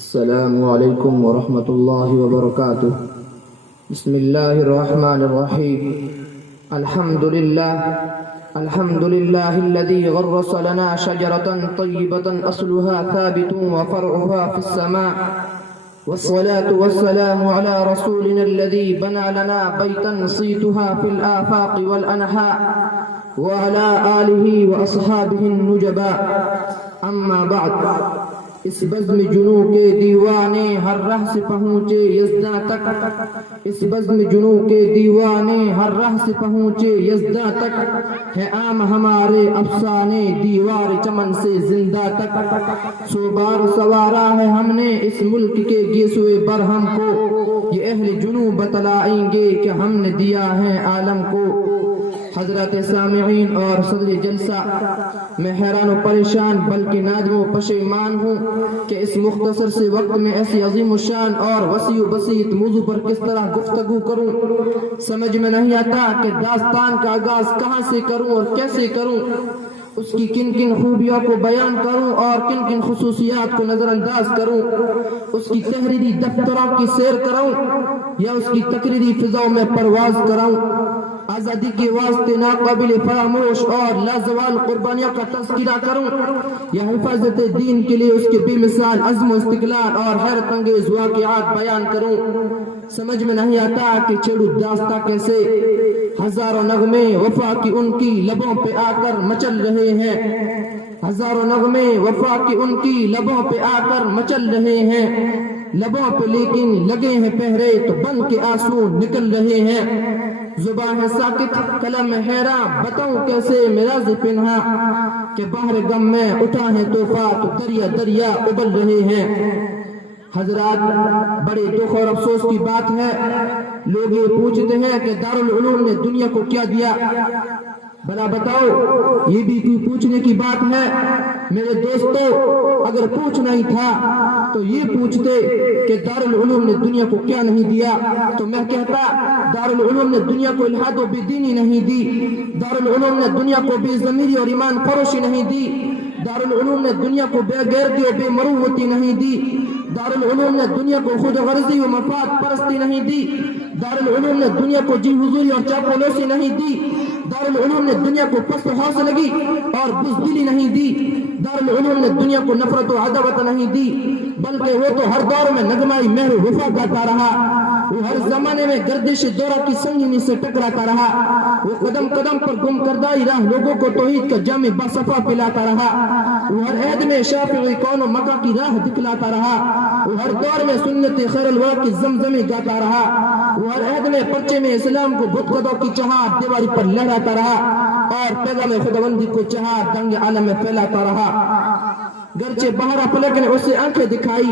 السلام علیکم ورحمۃ اللہ وبرکاتہ۔ بسم اللہ الرحمن الرحیم۔ الحمد للہ الذی غرس لنا شجرة طیبة اصلها ثابت وفرعها في السماء، والصلاة والسلام على رسولنا الذي بنى لنا بيتا صيتها في الآفاق والأنحاء، وعلى آلہ واصحابہ النجباء، اما بعد۔ اس بزم جنوں کے دیوانے ہر راہ سے پہنچے یزداں تک، اس بزم جنوں کے دیوانے ہر راہ سے پہنچے یزداں تک، ہے عام ہمارے افسانے دیوار چمن سے زندہ تک۔ سو بار سوارا ہے ہم نے اس ملک کے گیسوئے برہم کو، یہ اہل جنوں بتلائیں گے کہ ہم نے دیا ہے عالم کو۔ حضرات سامعین اور صدر جلسہ، میں حیران و پریشان بلکہ نادم و پشیمان ہوں کہ اس مختصر سے وقت میں ایسی عظیم الشان اور وسیع و بسیط موضوع پر کس طرح گفتگو کروں۔ سمجھ میں نہیں آتا کہ داستان کا آغاز کہاں سے کروں اور کیسے کروں، اس کی کن کن خوبیوں کو بیان کروں اور کن کن خصوصیات کو نظر انداز کروں، اس کی تحریری دفتروں کی سیر کراؤں یا اس کی تقریری فضاؤں میں پرواز کراؤں۔ آزادی کے واسطے ناقابل فراموش اور لازوال قربانیوں کا تذکرہ کروں یا حفاظت دین کے لیے اس کے بے مثال عزم و استقلال اور حیرت انگیز واقعات بیان کروں۔ سمجھ میں نہیں آتا کہ چھیڑوں داستہ کیسے۔ ہزاروں نغمے وفا کی ان کی لبوں پہ آ کر مچل رہے ہیں، ہزاروں نغمے وفا کی ان کی لبوں پہ آ کر مچل رہے ہیں، لبوں پہ لیکن لگے ہیں پہرے تو بن کے آنسو نکل رہے ہیں۔ زبان ہے ساکت قلم ہے حیراں، بتاؤں کیسے میراز پنہا کہ بحر غم میں اٹھا ہے طوفان تو دریا دریا ابل رہے ہیں۔ حضرات، بڑے دکھ اور افسوس کی بات ہے، لوگ یہ پوچھتے ہیں کہ دارالعلوم نے دنیا کو کیا دیا۔ بھلا بتاؤ، یہ بھی کوئی پوچھنے کی بات ہے؟ میرے دوستو، اگر پوچھنا ہی تھا تو یہ پوچھتے کہ دارالعلوم نے دنیا کو کیا نہیں دیا، تو میں کہتا دارالعلوم نے دنیا کو الحاد و بے دینی نہیں دی، دارالعلوم نے دنیا کو بے ضمیری اور ایمان فروشی نہیں دی، دارالعلوم نے دنیا کو بے غیرتی و بے مروتی نہیں دی، دارالعلوم نے دنیا کو خود غرضی و مفاد پرستی نہیں دی، دارالعلوم نے دنیا کو جی حضوری اور چاپلوسی نہیں دی، دارالعلوم نے دنیا کو پست حوصلگی اور بزدلی نہیں دی، دارالعلوم نے دنیا کو نفرت و عداوت نہیں دی، بلکہ وہ تو ہر دور میں نغمائی مہر و وفا گاتا رہا، وہ ہر زمانے میں گردش دورہ کی سنگینی سے ٹکراتا رہا، وہ قدم قدم پر گم کردائی راہ لوگوں کو توحید کا جام باصفا پلاتا رہا، وہ ہر عہد میں شافعی کون و مکہ کی راہ دکھلاتا رہا، وہ ہر دور میں سنت خیر الورا کی زمزمی گاتا رہا، وہ ہر عہد میں پرچے میں اسلام کو بت خدوں کی چہار دیواری پر لہراتا رہا اور پیغام خداوندی کو چہار دنگ عالم میں پھیلاتا رہا۔ گرچہ بہرا فلک نے اسے آنکھیں دکھائی،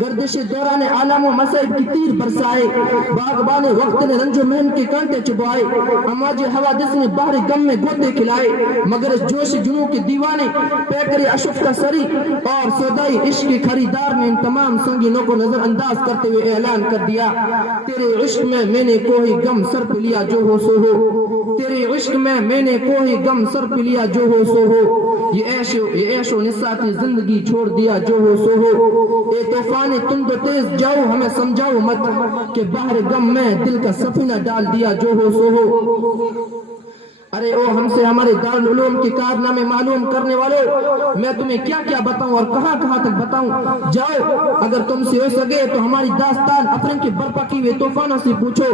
گردش دوران عالم و مصائب کی تیر برسائے، باغبان وقت نے رنج و محن کے کانٹے چبائے، امواج حوادث نے بحر غم میں گوتے کھلائے، مگر اس جوش جنوں کے دیوانے پیکر اشف کا سری اور سودائی عشق کے خریدار نے ان تمام سنگینوں کو نظر انداز کرتے ہوئے اعلان کر دیا، تیرے عشق میں نے کوئی غم سر پہ لیا جو ہو سو ہو، تیرے عشق میں نے کوئی غم سر پہ لیا جو ہو سو ہو، یہ عیش و نساء کی زندگی چھوڑ دیا جو ہو سو ہو، اے طوفان تند و تیز جاؤ ہمیں سمجھاؤ مت کہ بحر غم میں دل کا سفینہ ڈال دیا جو ہو سو ہو۔ ارے او ہم سے ہمارے دارالعلوم کے کارنامے معلوم کرنے والوں، میں تمہیں کیا کیا بتاؤں اور کہاں کہاں تک بتاؤں؟ جاؤ، اگر تم سے ہو سکے تو ہماری داستان افرن کے برپا کی ہوئے طوفانوں سے پوچھو،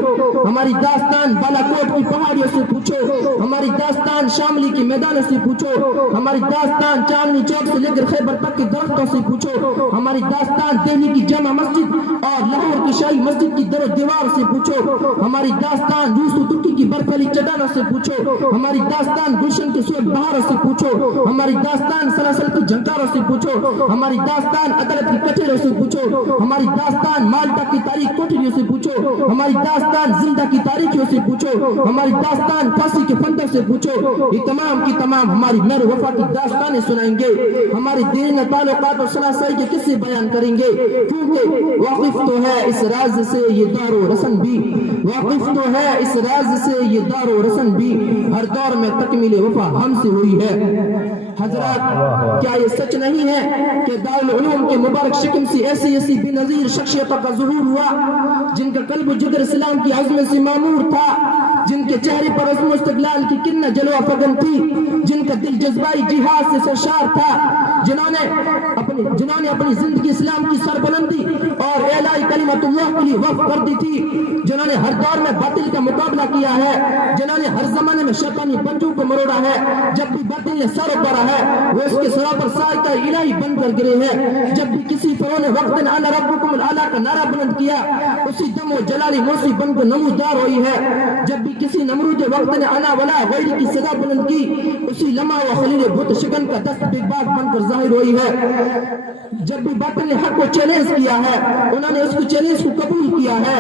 ہماری داستان بالا کوٹ کی پہاڑیوں سے پوچھو، ہماری داستان شاملی کے میدانوں سے پوچھو، ہماری داستان چاندنی چوک سے لے کر خیبر تک کے درختوں سے پوچھو، ہماری داستان دہلی کی جامع مسجد اور لاہور کی شاہی مسجد کی در و دیوار سے پوچھو، ہماری داستان یوسف ترکی کی برفیلی چٹانوں سے پوچھو، ہماری داستان گلشن کے سوئے بہاروں سے پوچھو، ہماری داستان سلاسل کی جھنکاروں سے پوچھو، ہماری داستان عدالت کی کچہریوں سے پوچھو، ہماری داستان مالٹا کی تاریخ کوٹریوں سے پوچھو، ہماری داستان زندہ کی تاریخیوں سے پوچھو، ہماری داستان پھانسی کے فندوں سے پوچھو، یہ تمام کی تمام ہماری مہر وفا کی داستانیں سنائیں گے، ہماری دین تعلقات اور شناسائی کے قصے بیان کریں گے، کیونکہ واقف تو ہے اس راز سے یہ دار و رسن بھی، واقف تو ہے اس راز سے یہ دار و رسن بھی، ہر دور میں تکمیل وفا ہم سے ہوئی ہے۔ حضرات، کیا یہ سچ نہیں ہے کہ دارالعلوم کے مبارک شکم سے ایسی ایسی بے نظیر شخصیتوں کا ظہور ہوا جن کا قلب و جگر اسلام کی عظمت سے معمور تھا، جن کے چہرے پر عزم و استقلال کی کنہ جلوہ فگن تھی، جن کا دل جذبائی جہاد سے سرشار تھا، جنہوں نے اپنی زندگی اسلام کی سربلندی اور اعلاء کلمت اللہ کے لیے وقف کر دی تھی، جنہوں نے ہر دور میں باطل کا مقابلہ کیا ہے، جنہوں نے ہر زمانے میں شیطانی پنجوں کو مروڑا ہے، جب بھی باطل نے سر اتارا ہے وہ اس کے سروں پر سائقہ الہی بن کر گرے ہیں، جب بھی کسی فرعون نے وقت انا ربکم الاعلی کا نعرہ بلند کیا اسی دم و جلالی موسی بن کر نمودار ہوئی ہے، جب بھی کسی نمرود وقت نے انا ولا غیر کی صدا بلند کی اسی لمحہ و خلیل بت شکن کا دست بے باک بن کر ظاہر ہوئی ہے، جب بھی باطل نے حق کو چیلنج کیا ہے انہوں نے اس کو چیلنج کو قبول کیا ہے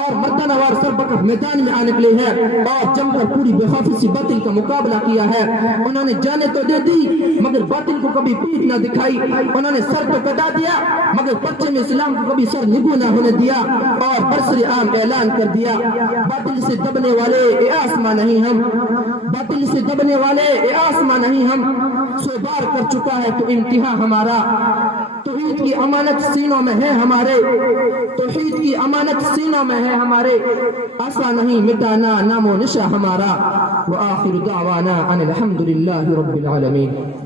اور مردانہ وار سر بکر میدان میں آ نکلے ہیں اور جم کر پوری بے خوفی سے باطل کا مقابلہ کیا ہے، انہوں نے جانے تو دے دی مگر باطل کو کبھی پیٹ نہ دکھائی، انہوں نے سر تو کٹا دیا مگر پرچم اسلام کو کبھی سر نگو نہ ہونے دیا اور برسر عام اعلان کر دیا، باطل سے دبنے والے اے آسمان نہیں ہم، باطل سے دبنے والے اے آسمان نہیں ہم، سو بار کر چکا ہے تو انتہا ہمارا، توحید کی امانت سینوں میں ہے ہمارے، توحید کی امانت سینوں میں ہے ہمارے، آسان نہیں مٹانا نام و نشا ہمارا، وآخر دعوانا ان الحمدللہ رب العالمین۔